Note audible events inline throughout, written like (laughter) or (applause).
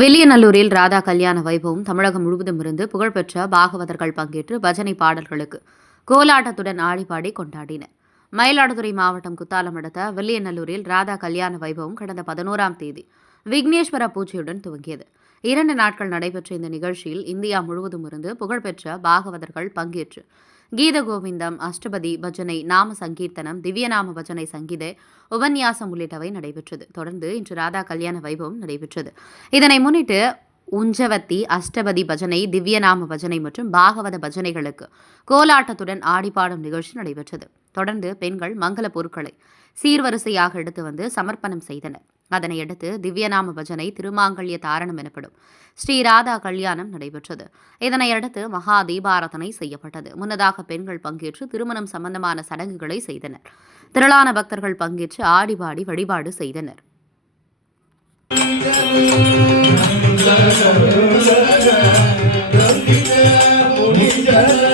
வில்லியநல்லூரில் ராதா கல்யாண வைபவம் தமிழகம் முழுவதும் இருந்து புகழ்பெற்ற பாகவதர்கள் பங்கேற்று பஜனை பாடல்களுக்கு கோலாட்டத்துடன் ஆடிப்பாடி கொண்டாடினர். மயிலாடுதுறை மாவட்டம் குத்தாலம் அடுத்த வில்லியநல்லூரில் ராதா கல்யாண வைபவம் கடந்த பதினோராம் தேதி விக்னேஸ்வர பூஜையுடன் துவங்கியது. இரண்டு நாட்கள் நடைபெற்ற இந்த நிகழ்ச்சியில் இந்தியா முழுவதும் இருந்து புகழ்பெற்ற பாகவதர்கள் பங்கேற்று கீத கோவிந்தம் அஷ்டபதி பஜனை நாம சங்கீர்த்தனம் திவ்யநாம பஜனை சங்கீத உபன்யாசம் உள்ளிட்டவை நடைபெற்றது. தொடர்ந்து இன்று ராதா கல்யாண வைபவம் நடைபெற்றது. இதனை முன்னிட்டு உஞ்சவத்தி அஷ்டபதி பஜனை திவ்யநாம பஜனை மற்றும் பாகவத பஜனைகளுக்கு கோலாட்டத்துடன் ஆடிப்பாடும் நிகழ்ச்சி நடைபெற்றது. தொடர்ந்து பெண்கள் மங்கள பொருட்களை சீர்வரிசையாக எடுத்து வந்து சமர்ப்பணம் செய்தனர். அதனையடுத்து திவ்யநாம பஜனை திருமாங்கல்ய தாரணம் எனப்படும். ஸ்ரீராதா கல்யாணம் நடைபெற்றது. இதனையடுத்து மகா தீபாராதனை செய்யப்பட்டது. முன்னதாக பெண்கள் பங்கேற்று திருமணம் சம்பந்தமான சடங்குகளை செய்தனர். திரளான பக்தர்கள் பங்கேற்று ஆடிபாடி வழிபாடு செய்தனர். Yeah. (laughs)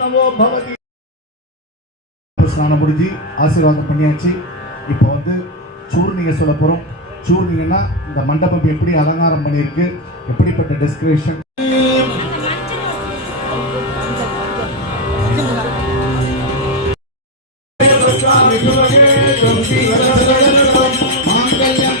நவோ பவதி ஸ்நானம் முடிஞ்சு ஆசீர்வாதம் பண்ணியாச்சு. இப்போ வந்து சூர்ணிங்க சொல்ல போகிறோம் சூர்ணிங்கன்னா இந்த மண்டபம் எப்படி அலங்காரம் பண்ணியிருக்கு எப்படிப்பட்ட டெஸ்கிரேஷன் மாங்கல்யம்